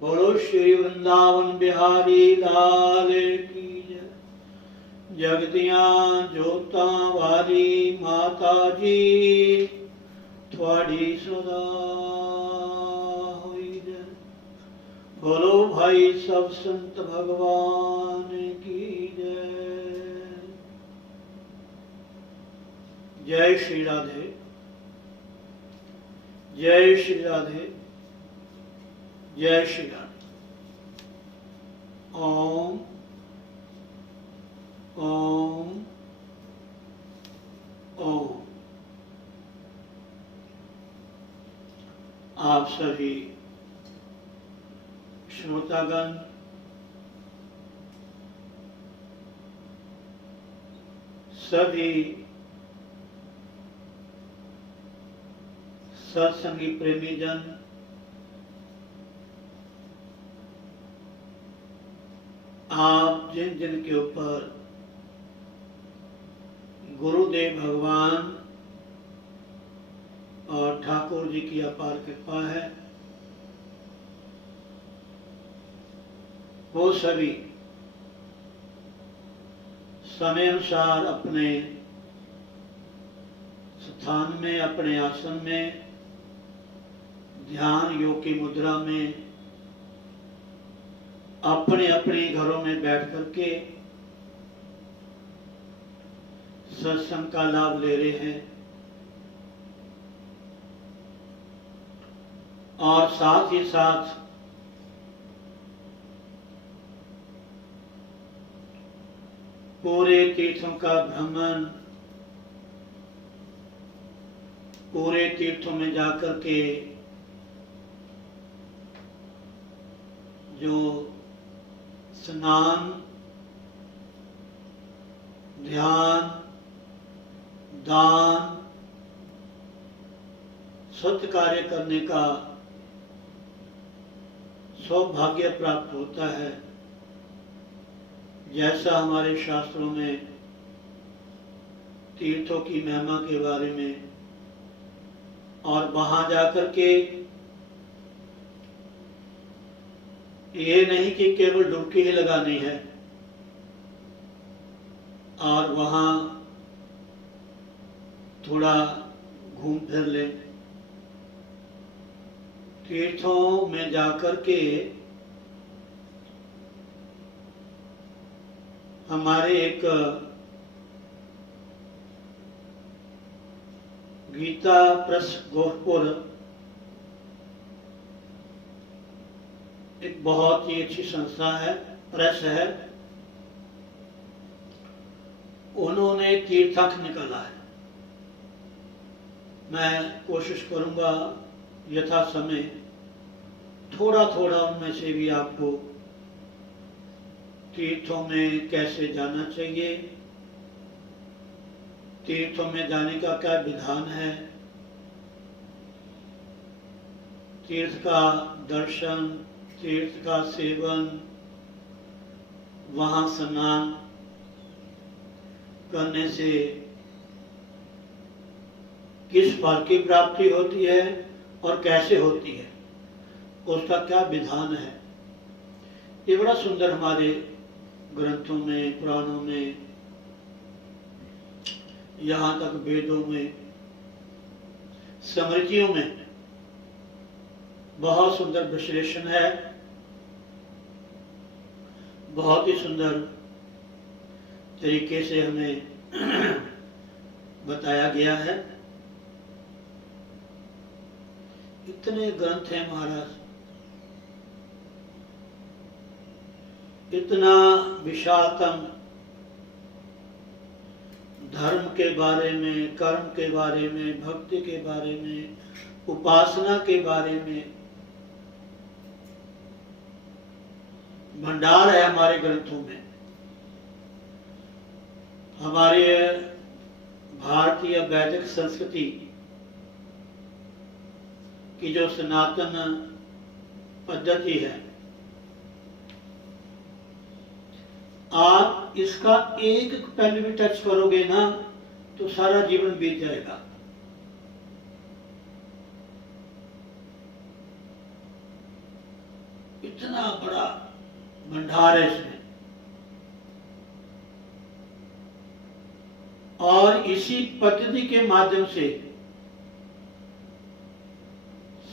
बोलो श्री वृंदावन बिहारी लाल की जय। जगतियां जोतां वाली माता जी थोड़ी सदा होई जय। बोलो भाई सब संत भगवान की जय। जय श्री राधे, जय श्री राधे, जय श्री राम। ओम ओम ओम। आप सभी श्रोतागण सभी सत्संगी प्रेमी जन आप जिन जिन के ऊपर गुरुदेव भगवान और ठाकुर जी की अपार कृपा है, वो सभी समय अनुसार अपने स्थान में, अपने आसन में, ध्यान योग की मुद्रा में, अपने अपने घरों में बैठ करके सत्संग का लाभ ले रहे हैं। और साथ ही साथ पूरे तीर्थों का भ्रमण, पूरे तीर्थों में जाकर के जो स्नान, ध्यान, दान, सत्य कार्य करने का सौभाग्य प्राप्त होता है, जैसा हमारे शास्त्रों में तीर्थों की महिमा के बारे में, और वहां जाकर के ये नहीं कि केवल डुबकी ही लगानी है और वहां थोड़ा घूम फिर ले। तीर्थों में जाकर के हमारे एक गीता प्रेस गोरखपुर एक बहुत ही अच्छी संस्था है, प्रेस है, उन्होंने तीर्थंक निकाला है। मैं कोशिश करूंगा यथा समय थोड़ा थोड़ा उनमें से भी आपको तीर्थों में कैसे जाना चाहिए, तीर्थों में जाने का क्या विधान है, तीर्थ का दर्शन, तीर्थ का सेवन, वहां स्नान करने से किस फल की प्राप्ति होती है और कैसे होती है, उसका क्या विधान है। ये बड़ा सुंदर हमारे ग्रंथों में, पुराणों में, यहाँ तक वेदों में, स्मृतियों में बहुत सुंदर विश्लेषण है, बहुत ही सुंदर तरीके से हमें बताया गया है। इतने ग्रंथ हैं महाराज, इतना विशालतम धर्म के बारे में, कर्म के बारे में, भक्ति के बारे में, उपासना के बारे में भंडार है हमारे ग्रंथों में। हमारे भारतीय वैदिक संस्कृति की जो सनातन पद्धति है, आप इसका एक पहलू भी टच करोगे ना तो सारा जीवन बीत जाएगा। इतना बड़ा भंडार है इसमें। और इसी पद्धति के माध्यम से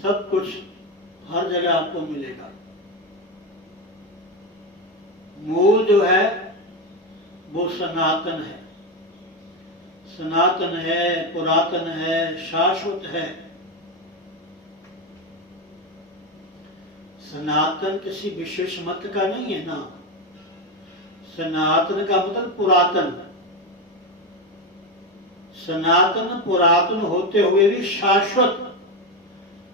सब कुछ हर जगह आपको मिलेगा। मूल जो है वो सनातन है, सनातन है, पुरातन है, शाश्वत है। सनातन किसी विशेष मत का नहीं है ना। सनातन का मतलब पुरातन। सनातन पुरातन होते हुए भी शाश्वत,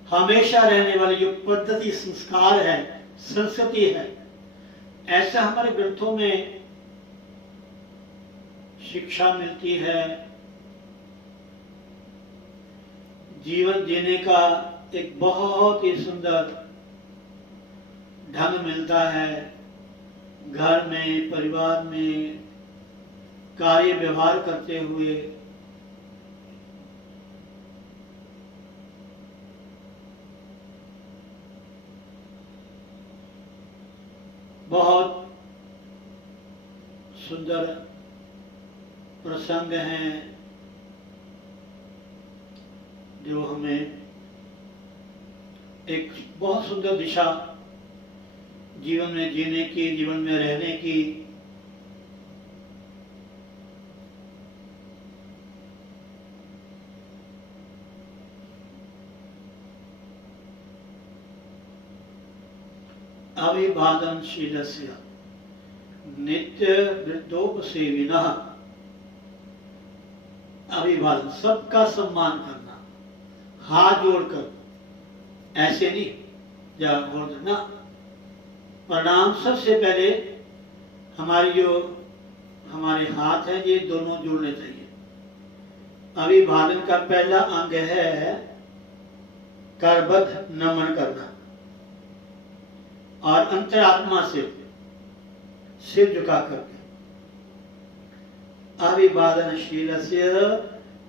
हमेशा रहने वाली जो पद्धति, संस्कार है, संस्कृति है, ऐसा हमारे ग्रंथों में शिक्षा मिलती है। जीवन जीने का एक बहुत ही सुंदर ढंग मिलता है। घर में, परिवार में कार्य व्यवहार करते हुए बहुत सुंदर प्रसंग हैं जो हमें एक बहुत सुंदर दिशा जीवन में जीने की, जीवन में रहने की अभिवादनशीलस्य नित्य वृद्धोपसेविनः। अभिवादन, सबका सम्मान करना, हाथ जोड़कर, ऐसे नहीं जा बोल देना। प्रणाम सबसे पहले हमारे हाथ हैं ये दोनों जुड़ने चाहिए। अभिवादन का पहला अंग है करबद्ध नमन करना और अंतरात्मा से सिर झुका करके। अभिवादनशीलस्य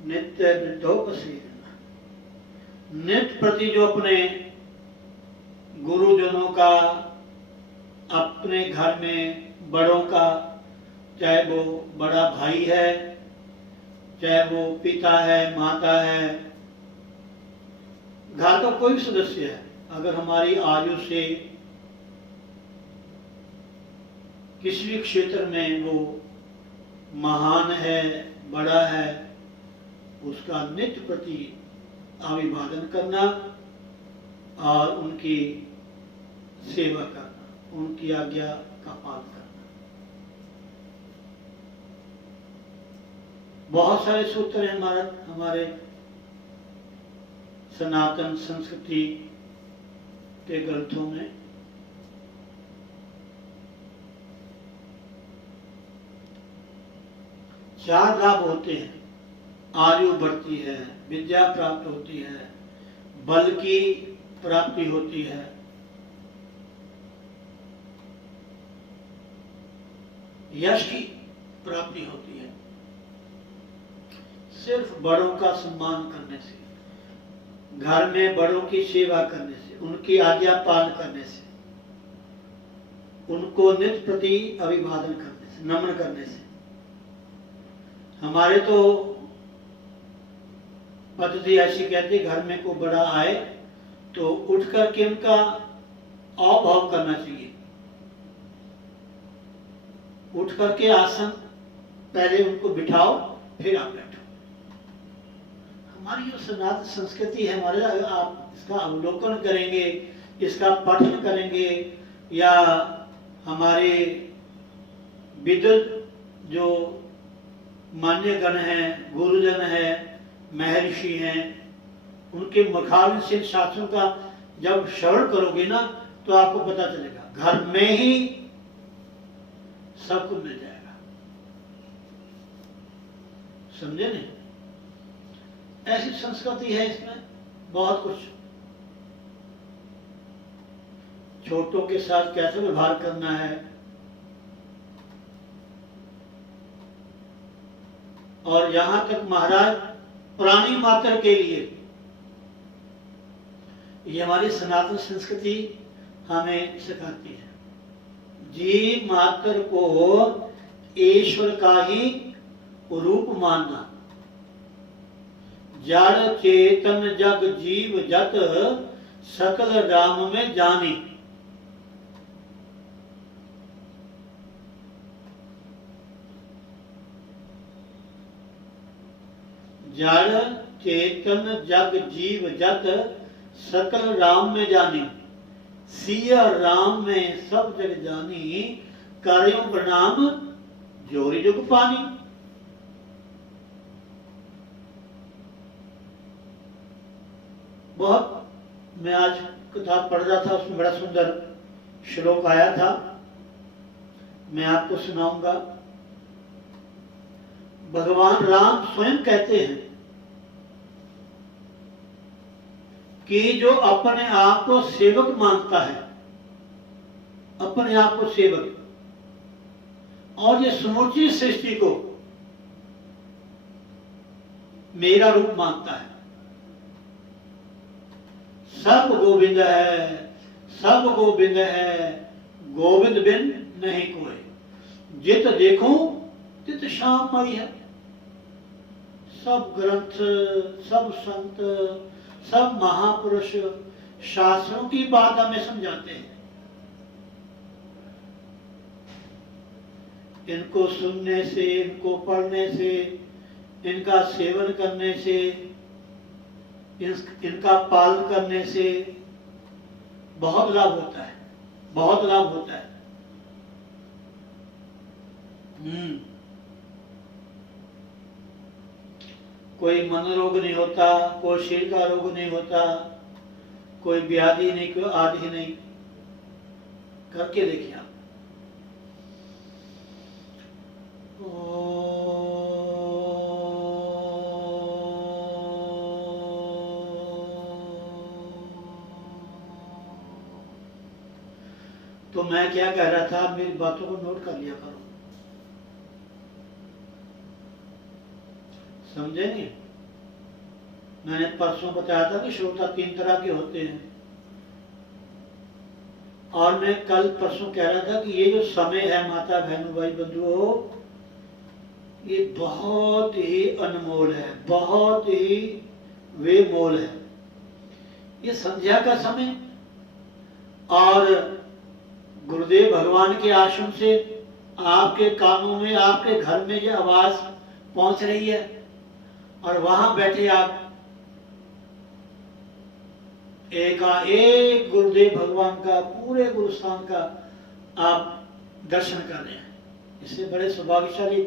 नित्य वृद्धोपसेविनः। नित्य प्रति जो अपने गुरुजनों का, अपने घर में बड़ों का, चाहे वो बड़ा भाई है, चाहे वो पिता है, माता है, घर का कोई भी सदस्य है, अगर हमारी आयु से किसी भी क्षेत्र में वो महान है, बड़ा है, उसका नित्य प्रति अभिवादन करना और उनकी सेवा करना, उनकी आज्ञा का पालन करना। बहुत सारे सूत्र हैं हमारे सनातन संस्कृति के ग्रंथों में। चार लाभ होते हैं। आयु बढ़ती है, विद्या प्राप्त होती है, बल की प्राप्ति होती है, यश की प्राप्ति होती है। सिर्फ बड़ों का सम्मान करने से, घर में बड़ों की सेवा करने से, उनकी आज्ञा पालन करने से, उनको नित्य प्रति अभिवादन करने से, नमन करने से। हमारे तो पद्धति ऐसी कहती, घर में कोई बड़ा आए तो उठ करके उनका अवभाव करना चाहिए। उठ करके आसन पहले उनको बिठाओ, फिर आप बैठो। हमारी जो सनातन संस्कृति है, हमारे, आप इसका अवलोकन करेंगे, इसका पठन करेंगे, या हमारे विद्वत जो मान्य गण हैं, गुरुजन हैं, महर्षि हैं, उनके मुखारविंद से शास्त्रों का जब श्रवण करोगे ना, तो आपको पता चलेगा घर में ही सब कुछ मिल जाएगा। समझे नहीं? ऐसी संस्कृति है इसमें, बहुत कुछ। छोटों के साथ कैसे व्यवहार करना है, और यहां तक महाराज प्राणी मात्र के लिए ये हमारी सनातन संस्कृति हमें सिखाती है। जीव मात्र को ईश्वर का ही रूप मानना। जड़ चेतन जग जीव जत सकल राम में जानी। जड़ चेतन जग जीव जत सकल राम में जानी। सिया राम में सब जग जानी। कार्यों प्रणाम जोरी जुग पानी। बहुत मैं आज किताब पढ़ रहा था, उसमें बड़ा सुंदर श्लोक आया था, मैं आपको सुनाऊंगा। भगवान राम स्वयं कहते हैं कि जो अपने आप को सेवक मानता है, अपने आप को सेवक, और ये समूची सृष्टि को मेरा रूप मानता है, सब गोविंद है, सब गोविंद है, गोविंद बिन नहीं कोई। जित देखूं तित श्याममयी है। सब ग्रंथ, सब संत, सब महापुरुष शास्त्रों की बात हमें समझाते हैं। इनको सुनने से, इनको पढ़ने से, इनका सेवन करने से, इनका पालन करने से बहुत लाभ होता है, बहुत लाभ होता है। कोई मनोरोग नहीं होता, कोई शरीर का रोग नहीं होता, कोई व्याधि नहीं, कोई आदि नहीं। करके देखिए आप। तो मैं क्या कह रहा था, मेरी बातों को नोट कर लिया करो, समझे नहीं? मैंने परसों बताया था कि श्रोता 3 तरह के होते हैं, और मैं कल परसों कह रहा था कि ये जो समय है माता बहनों भाई बंधुओं, ये बहुत ही अनमोल है, बहुत ही बेमोल है। ये संध्या का समय, और गुरुदेव भगवान के आश्रम से आपके कानों में, आपके घर में ये आवाज पहुंच रही है, और वहां बैठे आप एकाएक गुरुदेव भगवान का, पूरे गुरुस्थान का आप दर्शन कर रहे हैं। इससे बड़े सौभाग्यशाली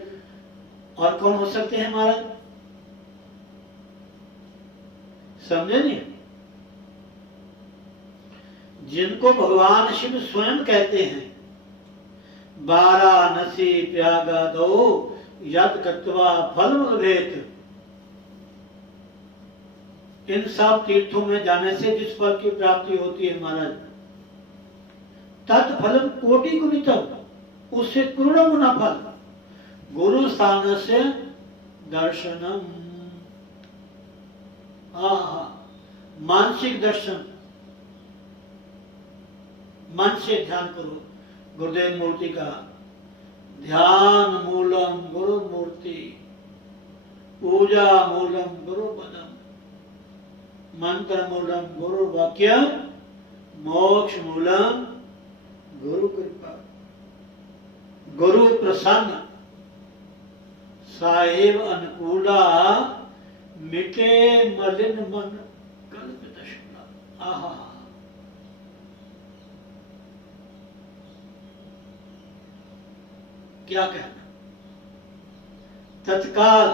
और कौन हो सकते हैं महाराज? समझे नहीं? जिनको भगवान शिव स्वयं कहते हैं, वाराणसी त्यागा दो यद कत्वा फल भेद। इन सब तीर्थों में जाने से जिस फल की प्राप्ति होती है महाराज, तत्फलम कोटि गुणितम, उससे करोड़ों गुना फल। गुरु स्थान से दर्शनम, मानसिक दर्शन, मन से ध्यान करो गुरुदेव मूर्ति का। ध्यान मूलम गुरु मूर्ति, पूजा मूलम गुरु पदम, मंत्र मूलम गुरु वाक्य, मोक्ष मूलम गुरु कृपा। गुरु प्रसन्न साहेब अनुकूला, मिटे मलिन मन कल्पित शुक्ला। आहा, क्या कहना। तत्काल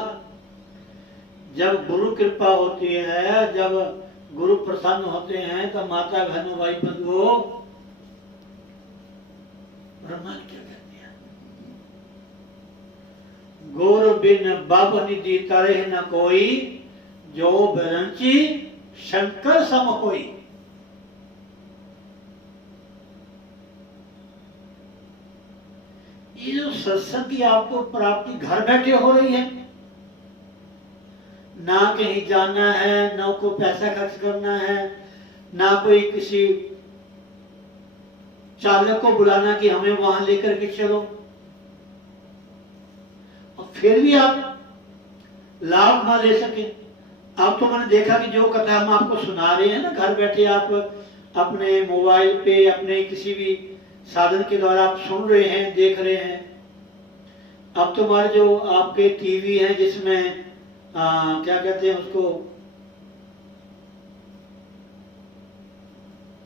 जब गुरु कृपा होती है, जब गुरु प्रसन्न होते हैं, तो माता बहनों भाई बंधुओं, ब्रह्मा क्या कहती है? गुरु बिन बब निधि तरह न कोई, जो बिरंची शंकर सम होई। ये जो सत्संग की आपको प्राप्ति घर बैठे हो रही है, ना कहीं जाना है, ना को पैसा खर्च करना है, ना कोई किसी चालक को बुलाना कि हमें वहां लेकर के चलो, और फिर भी आप लाभ ना ले सके। अब तो मैंने देखा कि जो कथा हम आपको सुना रहे हैं ना, घर बैठे आप अपने मोबाइल पे, अपने किसी भी साधन के द्वारा आप सुन रहे हैं, देख रहे हैं। अब तो हमारे जो आपके टीवी हैं जिसमें क्या कहते हैं उसको,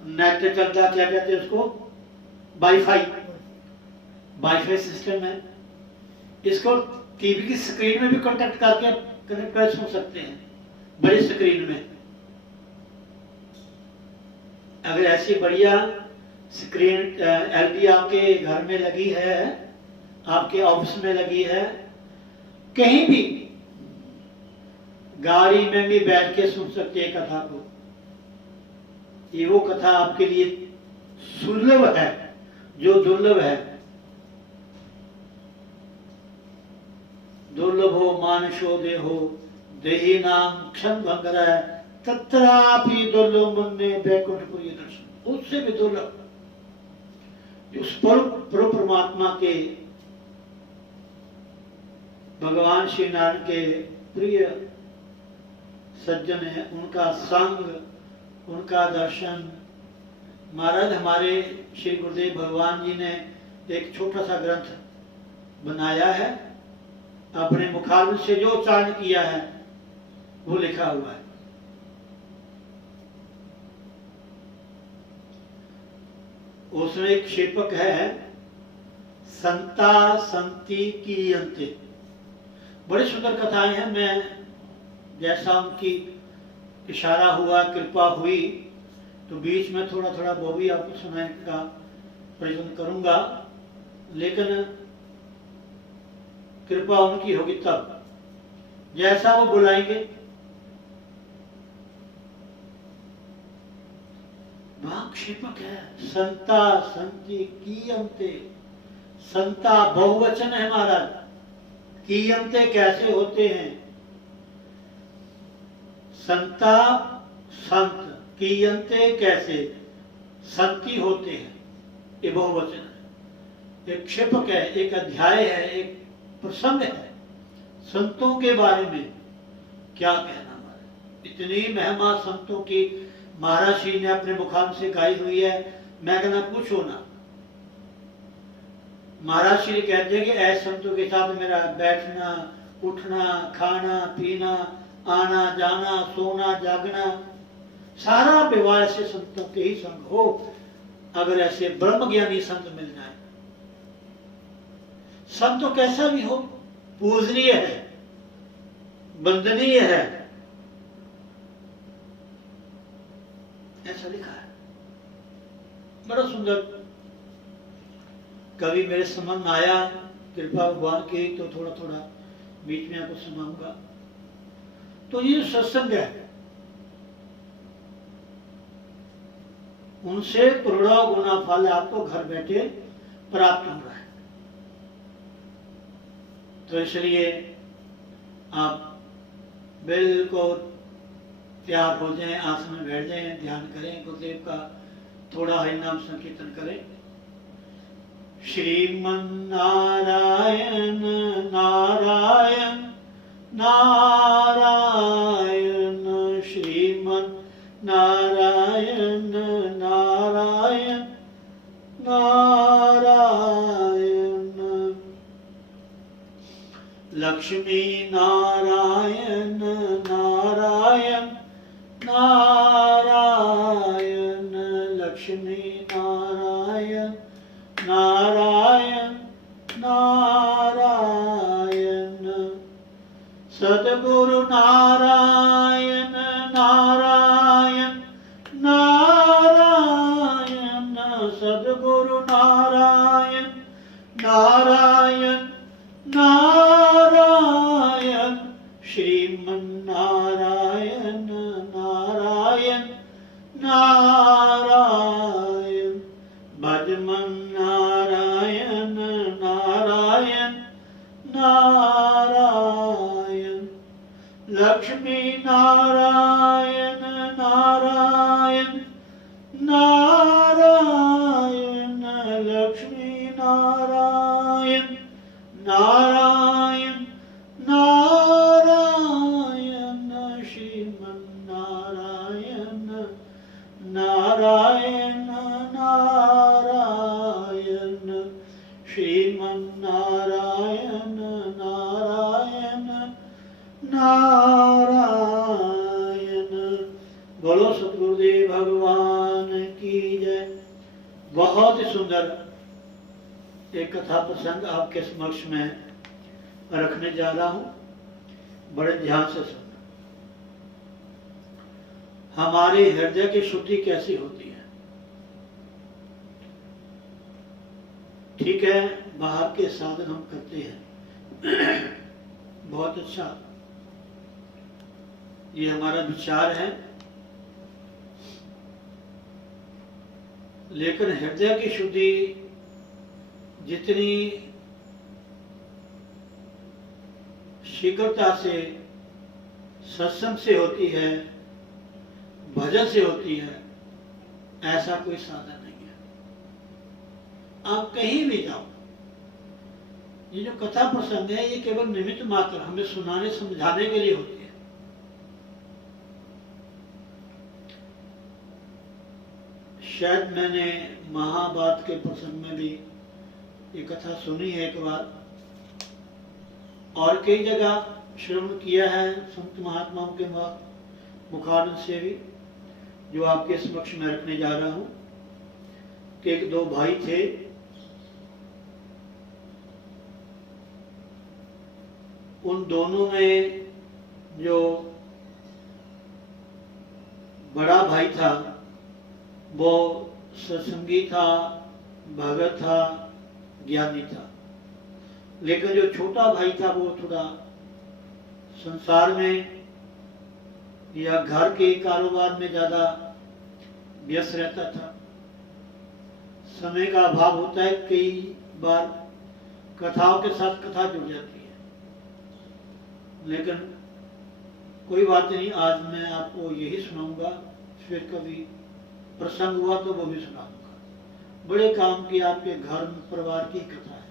नेट चलता, क्या कहते हैं उसको, वाईफाई सिस्टम है। इसको टीवी की स्क्रीन में भी कनेक्ट कर सुन सकते हैं, बड़ी स्क्रीन में। अगर ऐसी बढ़िया स्क्रीन एलडी आपके घर में लगी है, आपके ऑफिस में लगी है, कहीं भी गाड़ी में भी बैठ के सुन सकते हैं कथा को। ये वो कथा आपके लिए सुलभ है जो दुर्लभ है। दुर्लभो मानुषो देहो देही नाम क्षण भंगरा है, तत्रापि दुर्लभ मन्ने वैकुंठपुरी दर्शन। उससे भी दुर्लभ उस पर परमात्मा के, भगवान श्री नारायण के प्रिय सज्जन है, उनका संग, उनका दर्शन। महाराज हमारे श्री गुरुदेव भगवान जी ने एक छोटा सा ग्रंथ बनाया है, अपने मुखारविंद से जो उच्चारण किया है वो लिखा हुआ है। उसमें एक शेपक है, संता संति की अंते। बड़ी सुंदर कथाएं हैं। मैं जैसा उनकी इशारा हुआ, कृपा हुई, तो बीच में थोड़ा थोड़ा वो भी आपको सुनाने का प्रयत्न करूंगा, लेकिन कृपा उनकी होगी तब, जैसा वो बुलाएंगे। वाक्षेपक है, संता संति कीयन्ते। संता बहुवचन है महाराज, कीयन्ते कैसे होते हैं? संता संत, कीयन्ते कैसे संति होते हैं, ये बहुवचन है। एक क्षेपक है, एक अध्याय है, एक प्रसंग है। संतों के बारे में क्या कहना हमारे, इतनी महिमा संतों की महाराज श्री ने अपने मुखान से गाई हुई है। मैं कहना पूछो ना। महाराज श्री कहते हैं कि ऐसे संतों के साथ मेरा बैठना, उठना, खाना, पीना, आना जाना, सोना जागना, सारा व्यवहार ऐसे संतों के ही संग हो। अगर ऐसे ब्रह्म ज्ञानी संत मिल जाए, संत तो कैसा भी हो, पूजनीय है, वंदनीय है, ऐसा लिखा है। बड़ा सुंदर कवि मेरे समझ में आया, कृपा भगवान की, तो थोड़ा थोड़ा बीच में आपको सुनाऊंगा। तो ये सत्संग है, उनसे करोड़ों गुना फल आपको घर बैठे प्राप्त हो रहा है। तो इसलिए आप बिल्कुल तैयार हो जाएं, आसन में बैठ जाएं, ध्यान करें, गुरुदेव का थोड़ा हरि नाम संकीर्तन करें। श्रीमन नारायण नारायण नारायण, श्रीमन नारायण नारायण नारायण, लक्ष्मी नारायण नारायण नारायण, लक्ष्मी नारायण नारायण नारायण, सद्गुरु नारायण नारायण नारायण, सद्गुरु नारायण नारायण नारायण, श्रीमन नारायण नारायण नारायण, भजमन नारायण नारायण नारायण, लक्ष्मी नारायण नारायण नारायण, लक्ष्मी नारायण नारायण नारायण श्रीमन नारायण नारायण नारायण श्रीमन नारायण नारायण नारायण। बोलो सतगुरुदेव भगवान की जय। बहुत ही सुंदर एक कथा प्रसंग आपके समक्ष में रखने जा रहा हूं, बड़े ध्यान से सुनना। हमारे हृदय की शुद्धि कैसी होती है? ठीक है, बाहर के साधन हम करते हैं, बहुत अच्छा, ये हमारा विचार है, लेकिन हृदय की शुद्धि जितनी शीघ्रता से सत्संग से होती है, भजन से होती है, ऐसा कोई साधन नहीं है। आप कहीं भी जाओ, ये जो कथा प्रसंग है ये केवल निमित्त मात्र हमें सुनाने समझाने के लिए होती है। शायद मैंने महाभारत के प्रसंग में भी ये कथा सुनी है एक बार, और कई जगह श्रवण किया है संत महात्माओं के मुखारन से भी, जो आपके समक्ष में रखने जा रहा हूं। कि एक दो भाई थे, उन दोनों में जो बड़ा भाई था वो सत्संगी था, भगत था, ज्ञानी था, लेकिन जो छोटा भाई था वो थोड़ा संसार में या घर के कारोबार में ज्यादा व्यस्त रहता था। समय का अभाव होता है, कई बार कथाओं के साथ कथा जुड़ जाती है, लेकिन कोई बात नहीं, आज मैं आपको यही सुनाऊंगा, फिर कभी प्रसंग हुआ तो वो भी सुनाऊंगा। बड़े काम की आपके घर में परिवार की कथा है,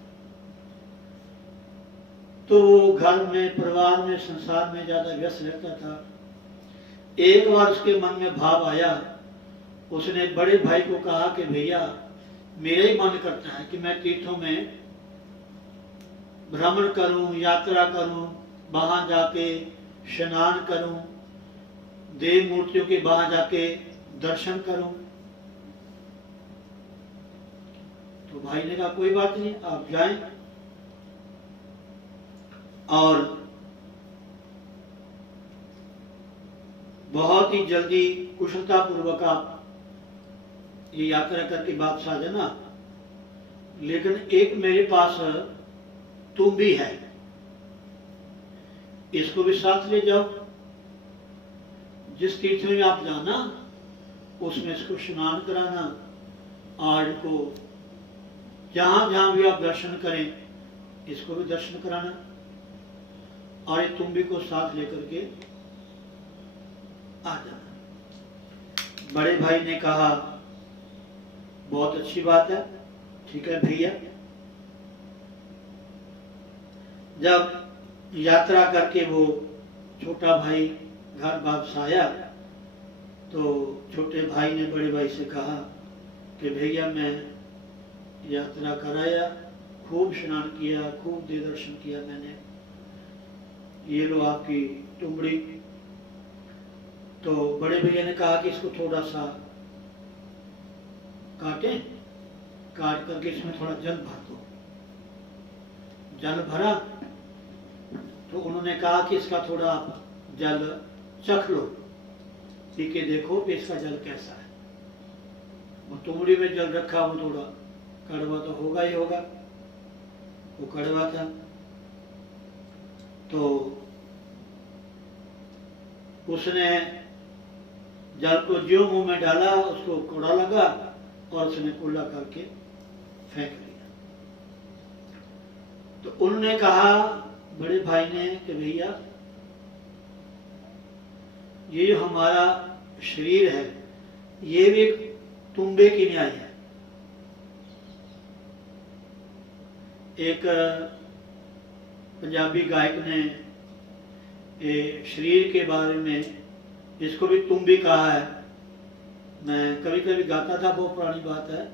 तो वो घर में परिवार में संसार में ज्यादा व्यस्त रहता था। एक बार उसके मन में भाव आया, उसने बड़े भाई को कहा कि भैया मेरा ही मन करता है कि मैं तीर्थों में भ्रमण करूं, यात्रा करूं, वहां जाके स्नान करूं, देव मूर्तियों के वहां जाके दर्शन करूं। तो भाई ने कहा कोई बात नहीं, आप जाएं। और बहुत ही जल्दी कुशलता पूर्वक आप ये यात्रा करके वापस आ जाना, लेकिन एक मेरे पास तुम भी है, इसको भी साथ ले जाओ। जिस तीर्थ में आप जाना उसमें इसको स्नान कराना, और को जहां जहां भी आप दर्शन करें इसको भी दर्शन कराना, और ये तुम भी को साथ लेकर के आ जाना। बड़े भाई ने कहा बहुत अच्छी बात है, ठीक है भैया। जब यात्रा करके वो छोटा भाई घर वापस आया तो छोटे भाई ने बड़े भाई से कहा कि भैया मैं यात्रा कराया, खूब स्नान किया, खूब दे दर्शन किया मैंने, ये लो आपकी टुमड़ी। तो बड़े भैया ने कहा कि इसको थोड़ा सा काटें, काट करके इसमें थोड़ा जल भर दो। जल भरा तो उन्होंने कहा कि इसका थोड़ा जल चख लो, पी के देखो कि इसका जल कैसा है। वो तुमड़ी में जल रखा, वो थोड़ा कड़वा तो होगा ही होगा, वो कड़वा था। तो उसने जल को जो मुंह में डाला उसको कौड़ा लगा और उसने कूड़ा करके फेंक दिया। तो उन्होंने कहा बड़े भाई ने कि भैया ये जो हमारा शरीर है ये भी एक तुम्बे की न्याय है, एक पंजाबी गायक ने ये शरीर के बारे में, इसको भी तुम भी कहा है, मैं कभी कभी गाता था, बहुत पुरानी बात है।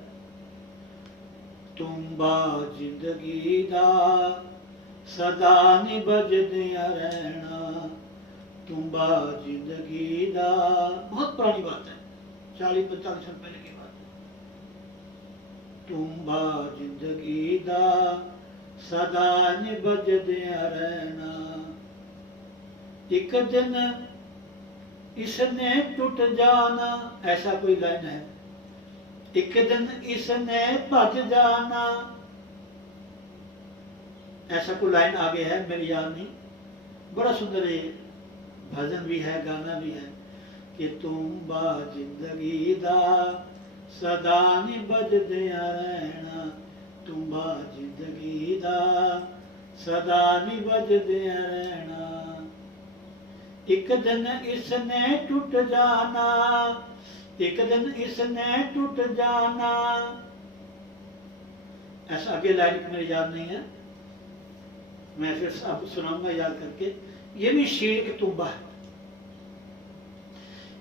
तुम्बा जिंदगी दा सदा निभजदिया रहना, तुम्बा जिंदगी दा, बहुत पुरानी बात है, 40-45 साल पहले की बात है। तुम्बा जिंदगी दा सदा निभजदिया रहना, एक दिन इसने टूट जाना, ऐसा कोई लाइन है। एक दिन इसने भज जाना, ऐसा कोई लाइन आगे है, मेरी याद नहीं। बड़ा सुंदर ये भजन भी है, गाना भी है कि तुम बा जिंदगी दा सदा निभजदिया रहना, तुम बा जिंदगी दा सदा निभजदिया रहना, एक दिन इसने टूट जाना, एक दिन इसने टूट जाना। ऐसा आगे लाइन मेरी याद नहीं है, मैं फिर आपको सुनाऊंगा याद करके। ये भी शरीर की तुम्बा है।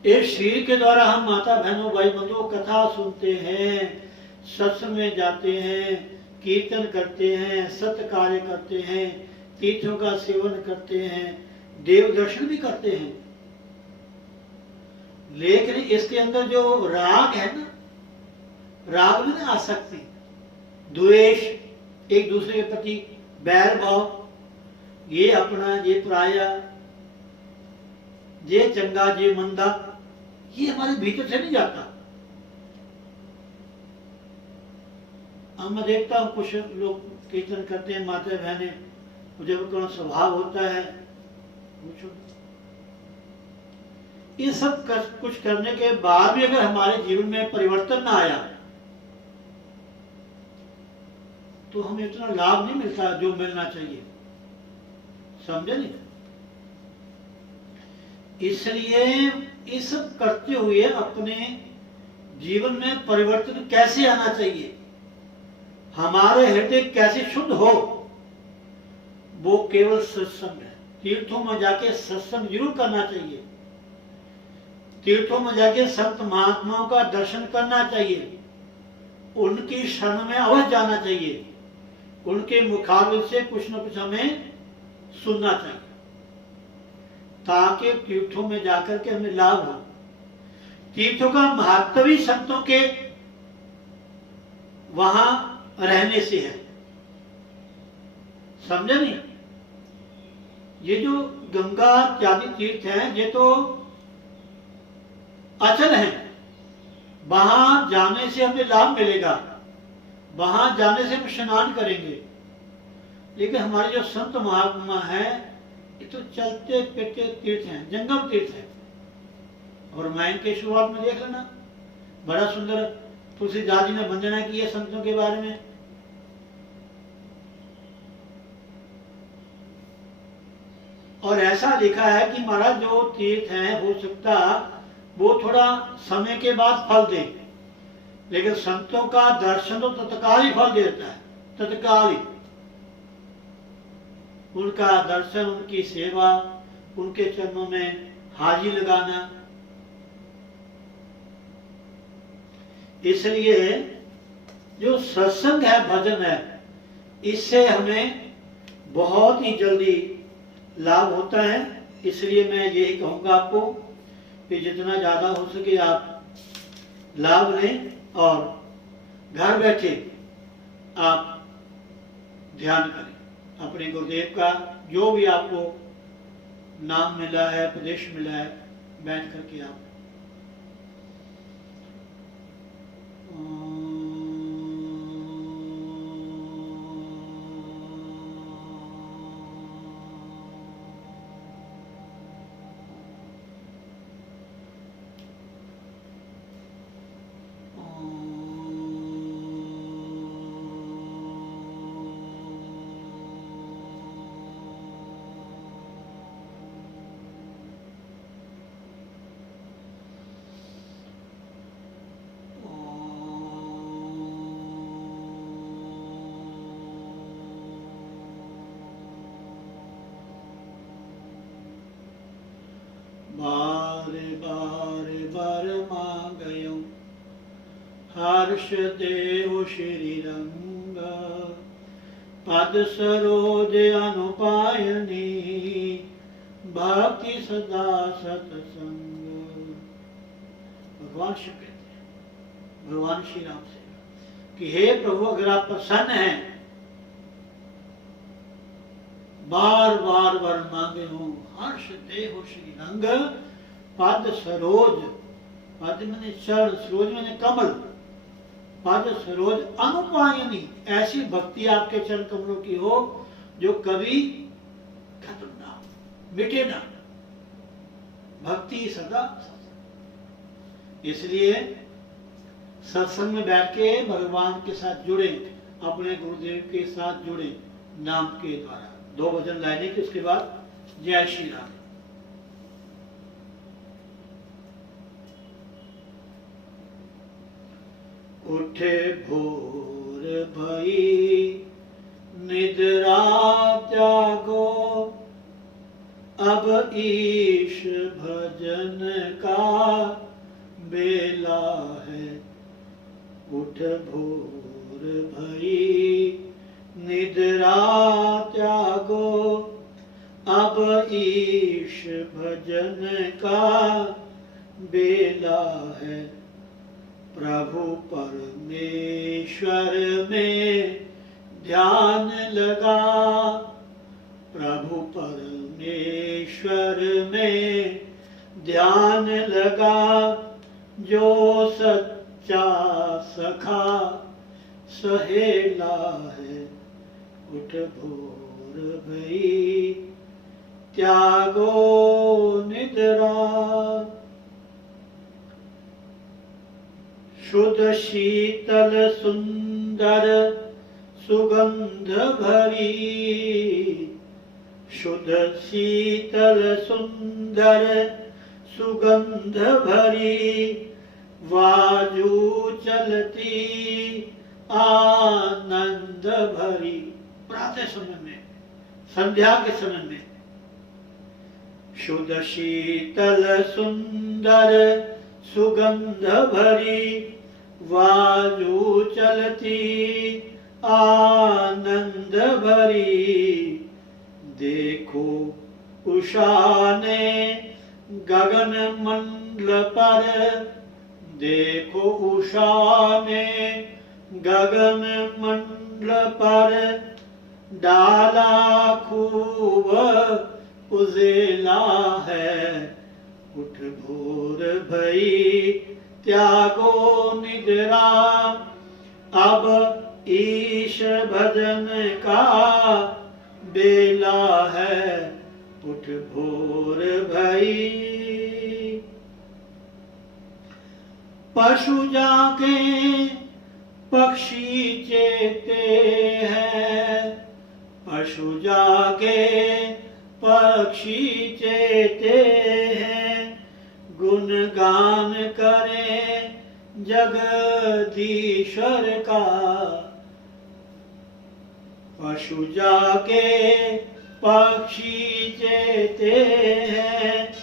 इस शरीर के द्वारा हम माता बहनों भाई बंधुओं कथा सुनते हैं, सत्संग में जाते हैं, कीर्तन करते हैं, सत्य कार्य करते हैं, तीर्थों का सेवन करते हैं, देव दर्शन भी करते हैं। लेकिन इसके अंदर जो राग है ना, राग में ना आसक्ति, द्वेष, एक दूसरे के प्रति बैर भाव, ये अपना ये पराया, ये चंगा ये मंदा, ये हमारे भीतर से नहीं जाता। अब मैं देखता हूं कुछ लोग कीर्तन करते हैं, माता बहने, मुझे उनका स्वभाव होता है, ये सब कुछ करने के बाद भी अगर हमारे जीवन में परिवर्तन ना आया तो हमें इतना लाभ नहीं मिलता जो मिलना चाहिए, समझे नहीं। इसलिए ये सब करते हुए अपने जीवन में परिवर्तन कैसे आना चाहिए, हमारे हृदय कैसे शुद्ध हो, वो केवल सत्संग है। तीर्थों में जाके सत्संग जरूर करना चाहिए, तीर्थों में जाके संत महात्माओं का दर्शन करना चाहिए, उनकी शरण में अवश्य जाना चाहिए, उनके मुखारबिंद से कुछ न कुछ हमें सुनना चाहिए, ताकि तीर्थों में जाकर के हमें लाभ हो। तीर्थों का महत्व ही संतों के वहां रहने से है, समझे नहीं। ये जो गंगा इत्यादि तीर्थ हैं, ये तो अचल हैं, वहां जाने से हमें लाभ मिलेगा, वहां जाने से हम स्नान करेंगे। लेकिन हमारे जो संत महात्मा है, ये तो चलते फिरते तीर्थ हैं, जंगम तीर्थ है। और रामायण के शुरुआत में देख लेना, बड़ा सुंदर तुलसीदास जी ने वंदना की है संतों के बारे में। और ऐसा लिखा है कि महाराज जो तीर्थ है, हो सकता वो थोड़ा समय के बाद फल दे, लेकिन संतों का दर्शन तो तत्काल ही फल देता है, तत्काल ही। उनका दर्शन, उनकी सेवा, उनके चरणों में हाजिरी लगाना। इसलिए जो सत्संग है, भजन है, इससे हमें बहुत ही जल्दी लाभ होता है। इसलिए मैं यही कहूंगा आपको कि जितना ज्यादा हो सके आप लाभ लें और घर बैठे आप ध्यान करें अपने गुरुदेव का, जो भी आपको नाम मिला है, उपदेश मिला है, बैठ करके आप हर्ष देव श्री रंग, पद सरोज अनुपायनी, भक्ति सदा सतसंग। भगवान श्री कहते हैं भगवान श्री राम से कि हे प्रभु, अगर आप प्रसन्न हैं, बार बार वर मांगे हो, हर्ष देहो श्री रंग, पद सरोज, पद मैंने चरण, सरोज मैंने कमल, पद सरोज अनुपायनी, ऐसी भक्ति आपके चरण कमलों की हो जो कभी खत्म ना हो, मिटे ना, भक्ति सदा। इसलिए सत्संग में बैठ के भगवान के साथ जुड़े, अपने गुरुदेव के साथ जुड़े नाम के द्वारा। 2 भजन लाने के उसके बाद जय श्री राम। उठे भोर भई निद्रा त्यागो, अब ईश भजन का बेला है। उठ भोर भई निद्रा त्यागो, अब ईश भजन का बेला है। प्रभु परमेश्वर में ध्यान लगा, प्रभु परमेश्वर में ध्यान लगा, जो सच्चा सखा सहेला है। उठ भोर भई त्यागो निद्रा, शुद्ध शीतल सुंदर सुगंध भरी, शुद्ध शीतल सुंदर सुगंध भरी, वायु चलती आनंद भरी। प्रातः समय में, संध्या के समय में, शुद्ध शीतल सुंदर सुगंध भरी, वायु चलती आनंद भरी। देखो उषा ने गगन मंडल पर, देखो उषा ने गगन मंडल पर, डाला खूब उजेला है। उठ भोर भई त्यागो निद्रा, अब ईश भजन का बेला है। उठ भोर भई। पशु जाके पक्षी चेते हैं, पशु जाके पक्षी चेते हैं, गुणगान करें जगदीश्वर का। पशु जाके पक्षी चेते हैं,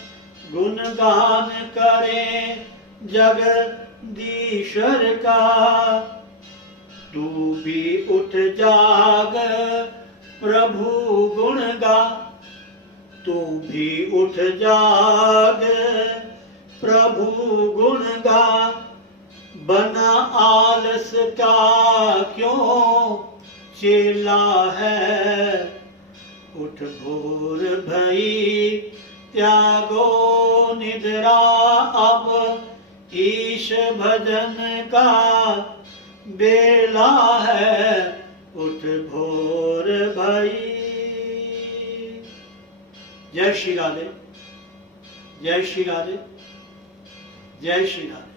गुणगान करें जगदीश्वर का। तू भी उठ जाग प्रभु गुण गा, तू भी उठ जाग प्रभु गुण गा। बना आलस का क्यों चेला है। उठ भोर भई त्यागो निद्रा, अब ईश भजन का बेला है। उठ भोर भई। जय श्री राधे, जय श्री राधे, जय श्री राधे।